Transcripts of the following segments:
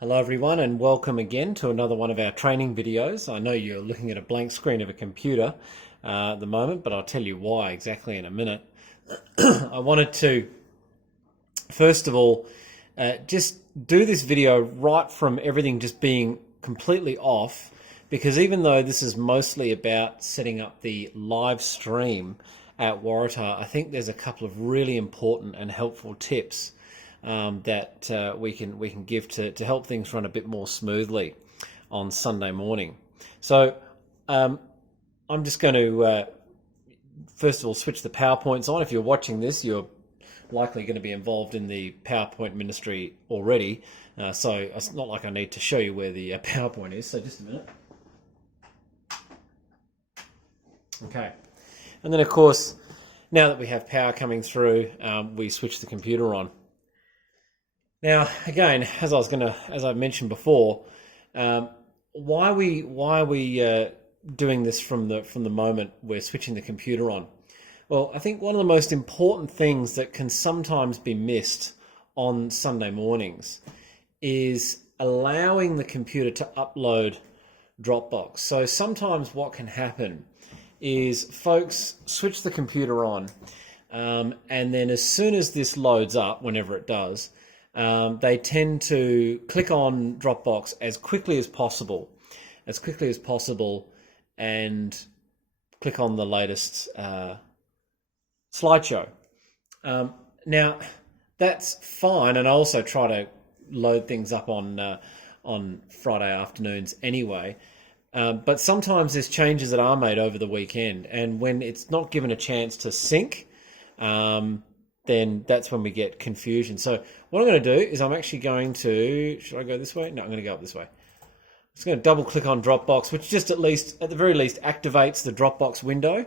Hello everyone and welcome again to another one of our training videos. I know you're looking at a blank screen of a computer at the moment, but I'll tell you why exactly in a minute. I wanted to, first of all, just do this video right from everything just being completely off, because even though this is mostly about setting up the live stream at Waratah, I think there's a couple of really important and helpful tips that we can give to help things run a bit more smoothly on Sunday morning. So I'm just going to first of all switch the PowerPoints on. If you're watching this, you're likely going to be involved in the PowerPoint ministry already, so it's not like I need to show you where the PowerPoint is. So just a minute. Okay, and then of course, now that we have power coming through, we switch the computer on. Now, again, as I mentioned before, why are we doing this from the moment we're switching the computer on? Well, I think one of the most important things that can sometimes be missed on Sunday mornings is allowing the computer to upload Dropbox. So sometimes what can happen is folks switch the computer on, and then as soon as this loads up, whenever it does, they tend to click on Dropbox as quickly as possible, and click on the latest slideshow. Now, that's fine, and I also try to load things up on Friday afternoons anyway. But sometimes there's changes that are made over the weekend, and when it's not given a chance to sync, then that's when we get confusion. So what I'm going to do is I'm actually going to, should I go this way? No, I'm going to go up this way. I'm just going to double click on Dropbox, which just at the very least activates the Dropbox window.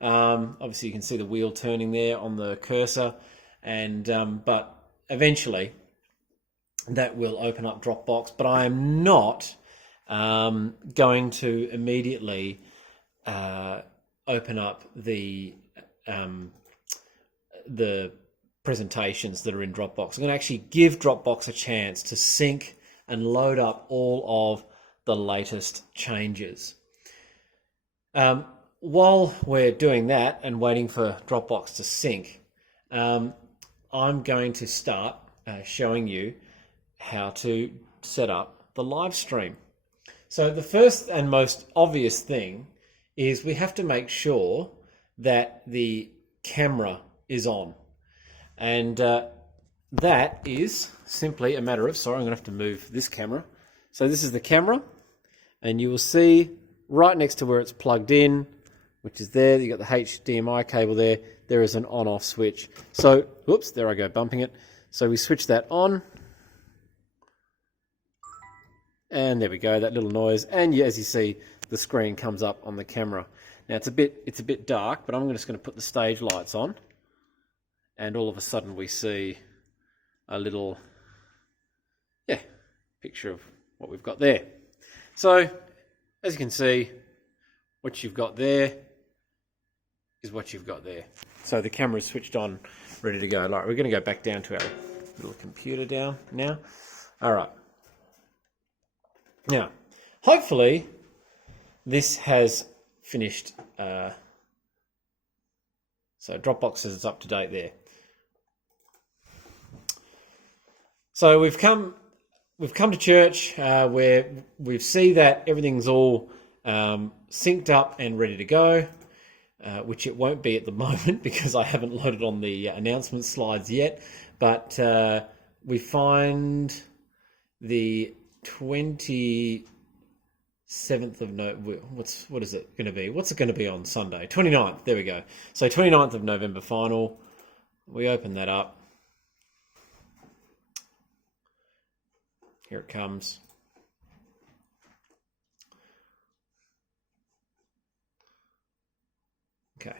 Obviously you can see the wheel turning there on the cursor, and but eventually that will open up Dropbox. But I am not going to immediately open up the presentations that are in Dropbox. I'm going to actually give Dropbox a chance to sync and load up all of the latest changes. While we're doing that and waiting for Dropbox to sync, I'm going to start showing you how to set up the live stream. So the first and most obvious thing is we have to make sure that the camera is on. And that is simply a matter of, sorry, I'm going to have to move this camera. So this is the camera, and you will see right next to where it's plugged in, which is there, you've got the HDMI cable there, there is an on-off switch. So, whoops, there I go, bumping it. So we switch that on. And there we go, that little noise. And as you see, the screen comes up on the camera. Now it's a bit dark, but I'm just going to put the stage lights on. And all of a sudden we see a little, picture of what we've got there. So, as you can see, what you've got there is what you've got there. So the camera is switched on, ready to go. Right, we're going to go back down to our little computer down now. All right. Now, hopefully this has finished. So Dropbox says it's up to date there. So we've come to church where we see that everything's all synced up and ready to go, which it won't be at the moment because I haven't loaded on the announcement slides yet. But we find the 27th of November. What is it going to be? What's it going to be on Sunday? 29th. There we go. So 29th of November final. We open that up. Here it comes. Okay.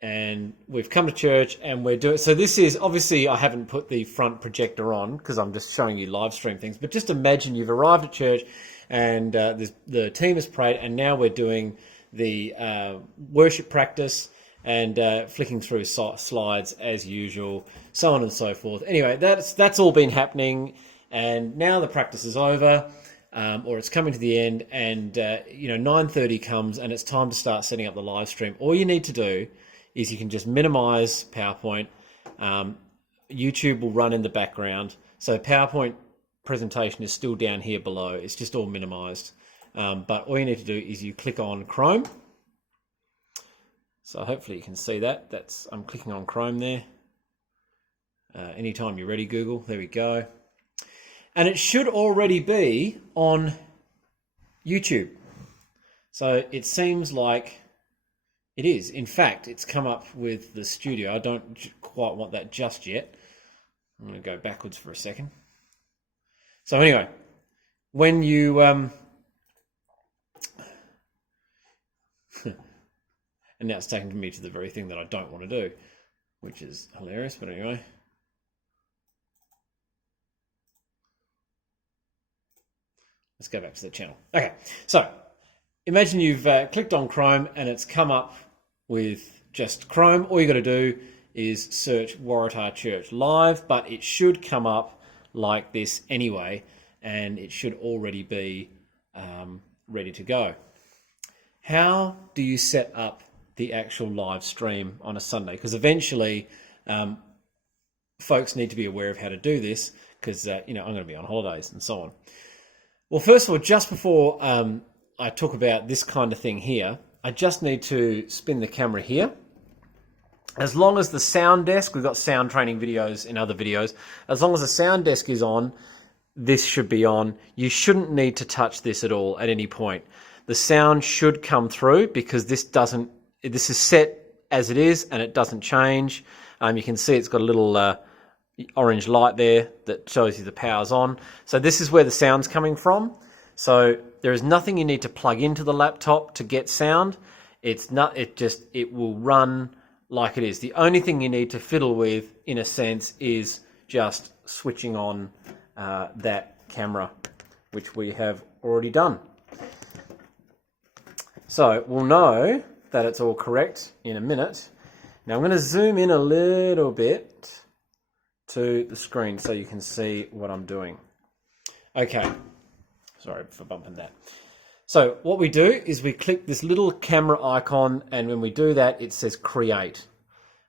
And we've come to church and we're doing, so this is, obviously I haven't put the front projector on because I'm just showing you live stream things, but just imagine you've arrived at church and the team has prayed, and now we're doing the worship practice, and flicking through slides as usual, so on and so forth. Anyway, that's all been happening, and now the practice is over, or it's coming to the end, and 9:30 comes, and it's time to start setting up the live stream. All you need to do is you can just minimize PowerPoint. YouTube will run in the background, so PowerPoint presentation is still down here below. It's just all minimized, but all you need to do is you click on Chrome. So hopefully you can see that. I'm clicking on Chrome there. Anytime you're ready, Google. There we go. And it should already be on YouTube. So it seems like it is. In fact, it's come up with the studio. I don't quite want that just yet. I'm going to go backwards for a second. So anyway, when you... and now it's taken me to the very thing that I don't want to do, which is hilarious, but anyway. Let's go back to the channel. Okay, so imagine you've clicked on Chrome and it's come up with just Chrome. All you got to do is search Waratah Church Live, but it should come up like this anyway, and it should already be ready to go. How do you set up the actual live stream on a Sunday? Because eventually folks need to be aware of how to do this, because I'm going to be on holidays and so on. Well, first of all, just before I talk about this kind of thing here, I just need to spin the camera here. As long as the sound desk, we've got sound training videos in other videos, as long as the sound desk is on, this should be on. You shouldn't need to touch this at all at any point. The sound should come through because this is set as it is and it doesn't change. You can see it's got a little orange light there that shows you the power's on. So this is where the sound's coming from. So there is nothing you need to plug into the laptop to get sound. It will run like it is. The only thing you need to fiddle with, in a sense, is just switching on that camera, which we have already done. So we'll know that it's all correct in a minute. Now I'm going to zoom in a little bit to the screen so you can see what I'm doing. Okay, sorry for bumping that. So what we do is we click this little camera icon, and when we do that it says create,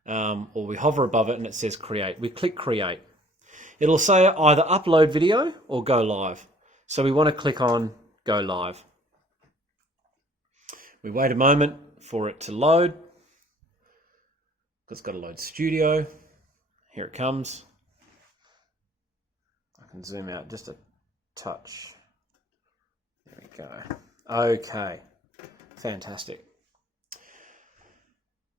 or we hover above it and it says create. We click create. It'll say either upload video or go live. So we want to click on go live. We wait a moment for it to load. It's got to load Studio. Here it comes. I can zoom out just a touch. There we go. Okay, fantastic.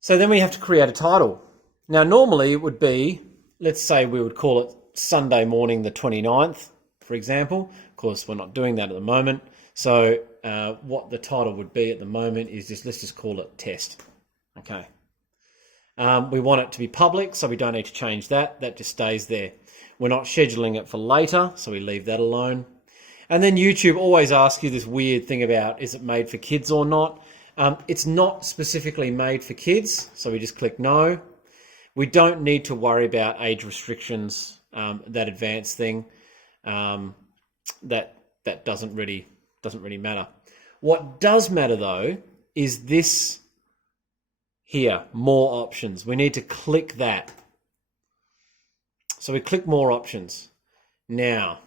So then we have to create a title. Now normally it would be, let's say we would call it Sunday morning the 29th, for example. Of course, we're not doing that at the moment. So what the title would be at the moment is just, let's just call it test. Okay. We want it to be public, so we don't need to change that. That just stays there. We're not scheduling it for later, so we leave that alone. And then YouTube always asks you this weird thing about, is it made for kids or not? It's not specifically made for kids, so we just click no. We don't need to worry about age restrictions, that advanced thing. That doesn't really matter. What does matter though is this here, more options. We need to click that. So we click more options. Now,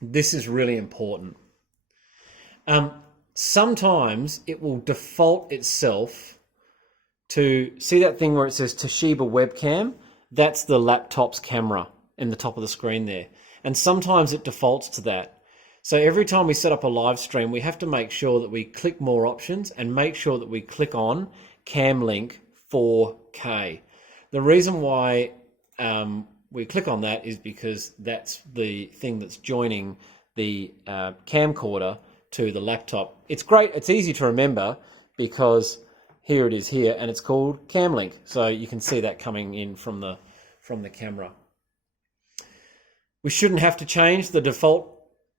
this is really important. Sometimes it will default itself to, see that thing where it says Toshiba webcam? That's the laptop's camera in the top of the screen there. And sometimes it defaults to that. So every time we set up a live stream, we have to make sure that we click more options and make sure that we click on Camlink 4K. The reason why we click on that is because that's the thing that's joining the camcorder to the laptop. It's great, it's easy to remember because here it is here, and it's called Camlink. So you can see that coming in from the camera. We shouldn't have to change the default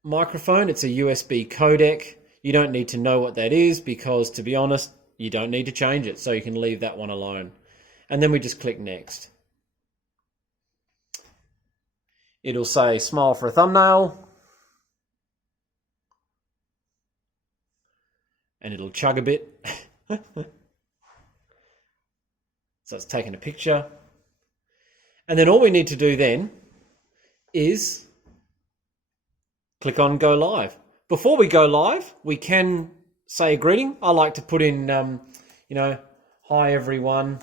microphone. It's a USB codec. You don't need to know what that is because, to be honest, You don't need to change it, so you can leave that one alone. And then we just click next. It'll say smile for a thumbnail. And it'll chug a bit. So it's taking a picture. And then all we need to do then is click on go live. Before we go live, we can say a greeting. I like to put in, hi everyone,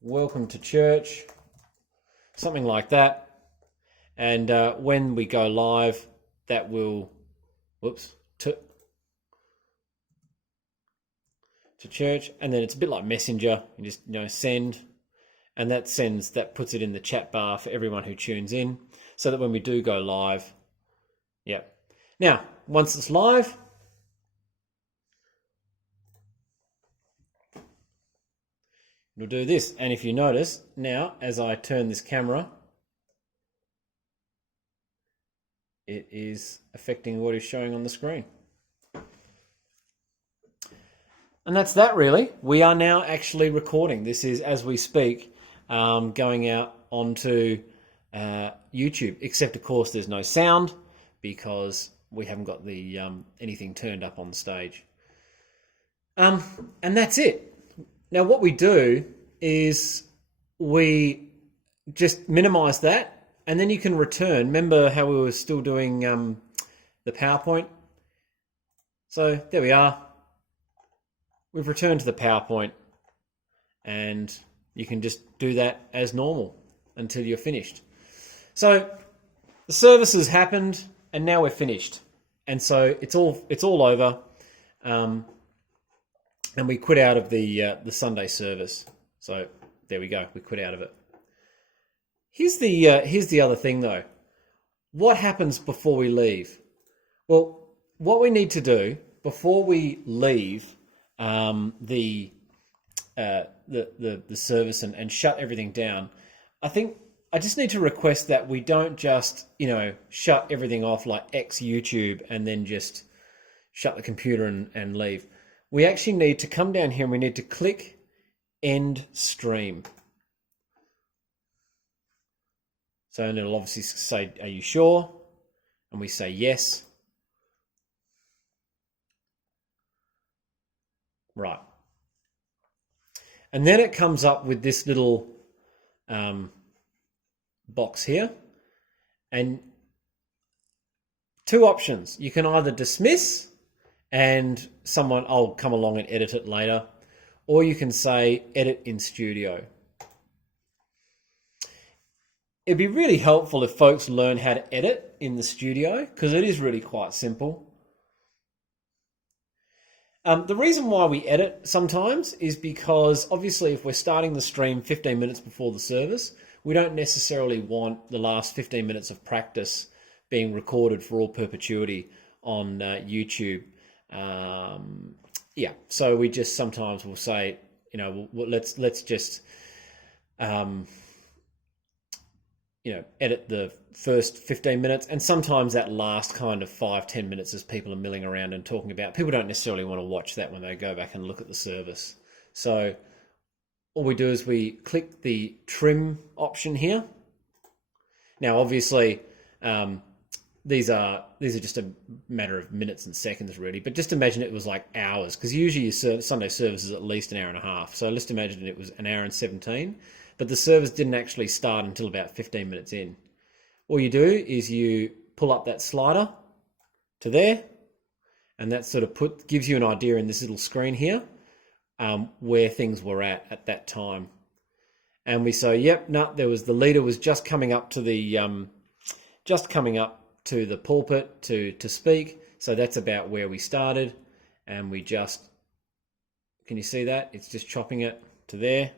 welcome to church, something like that. And when we go live, that will, to church, and then it's a bit like Messenger. You just send, and that puts it in the chat bar for everyone who tunes in, so that when we do go live, yeah. Now, once it's live, we'll do this, and if you notice now, as I turn this camera, it is affecting what is showing on the screen. And that's that, really. We are now actually recording. This is, as we speak, going out onto YouTube. Except, of course, there's no sound because we haven't got the anything turned up on the stage. And that's it. Now, what we do is we just minimize that, and then you can return. Remember how we were still doing the PowerPoint? So there we are. We've returned to the PowerPoint, and you can just do that as normal until you're finished. So the service has happened, and now we're finished, and so it's all over. And we quit out of the Sunday service. So there we go. We quit out of it. Here's the other thing though. What happens before we leave? Well, what we need to do before we leave the service and shut everything down, I think I just need to request that we don't just, shut everything off like X YouTube and then just shut the computer and leave. We actually need to come down here and we need to click end stream. So and it'll obviously say, are you sure? And we say yes. Right. And then it comes up with this little box here. And two options. You can either dismiss and I'll come along and edit it later. Or you can say edit in Studio. It'd be really helpful if folks learn how to edit in the Studio, because it is really quite simple. The reason why we edit sometimes is because obviously if we're starting the stream 15 minutes before the service, we don't necessarily want the last 15 minutes of practice being recorded for all perpetuity on YouTube. So we just sometimes will say, let's just edit the first 15 minutes, and sometimes that last kind of 5-10 minutes as people are milling around and talking about. People don't necessarily want to watch that when they go back and look at the service. So all we do is we click the trim option here. Now, obviously, these are just a matter of minutes and seconds, really. But just imagine it was like hours, because usually your Sunday service is at least an hour and a half. So let's imagine it was an hour and 17. But the service didn't actually start until about 15 minutes in. All you do is you pull up that slider to there, and that sort of gives you an idea in this little screen here where things were at that time. And we say, the leader was just coming up to the pulpit to speak. So that's about where we started, and we just, can you see that? It's just chopping it to there.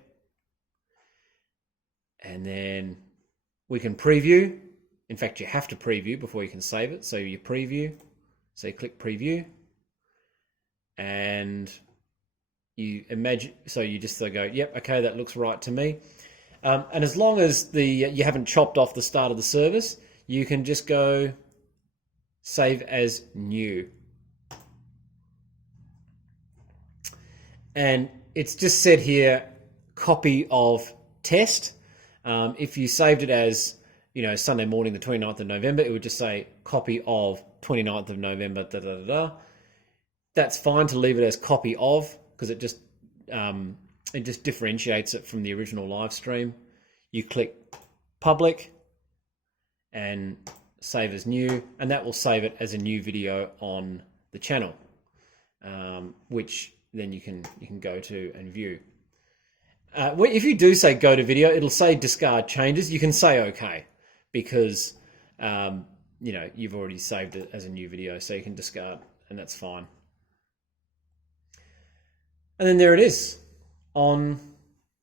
And then we can preview. In fact, you have to preview before you can save it. So you preview, so you click preview, and you imagine, so you just go, yep, okay, that looks right to me. And as long as you haven't chopped off the start of the service, you can just go save as new. and it's just said here, copy of test. If you saved it as, Sunday morning, the 29th of November, it would just say copy of 29th of November, da da da da. That's fine to leave it as copy of, because it just differentiates it from the original live stream. You click public and save as new, and that will save it as a new video on the channel, which then you can go to and view. If you do say go to video, it'll say discard changes. You can say okay, because you've already saved it as a new video, so you can discard, and that's fine. And then there it is on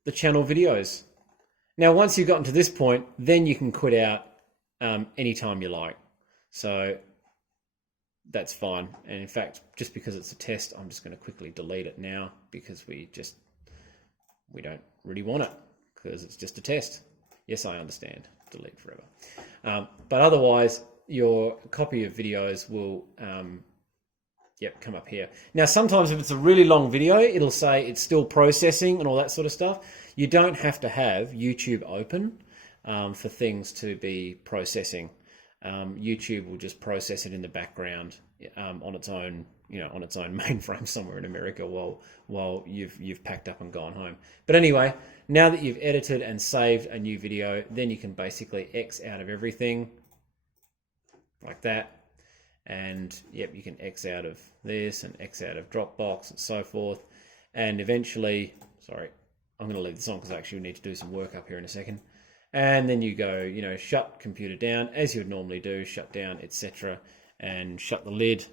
the channel videos. Now, once you've gotten to this point, then you can quit out anytime you like. So that's fine. And in fact, just because it's a test, I'm just going to quickly delete it now, because we don't really want it, because it's just a test. Yes, I understand. Delete forever. But otherwise, your copy of videos will come up here. Now, sometimes if it's a really long video, it'll say it's still processing and all that sort of stuff. You don't have to have YouTube open for things to be processing. YouTube will just process it in the background on its own, on its own mainframe somewhere in America while you've packed up and gone home. But anyway, now that you've edited and saved a new video, then you can basically X out of everything like that. And yep, you can X out of this and X out of Dropbox and so forth. And eventually, sorry, I'm going to leave this on because I actually need to do some work up here in a second. And then you go, shut computer down as you would normally do, shut down, etc. And shut the lid,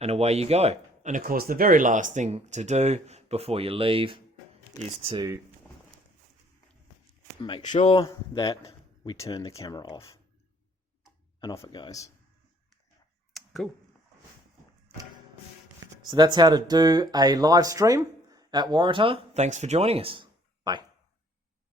and away you go. And of course, the very last thing to do before you leave is to make sure that we turn the camera off. And off it goes. Cool. So that's how to do a live stream at Waratah. Thanks for joining us.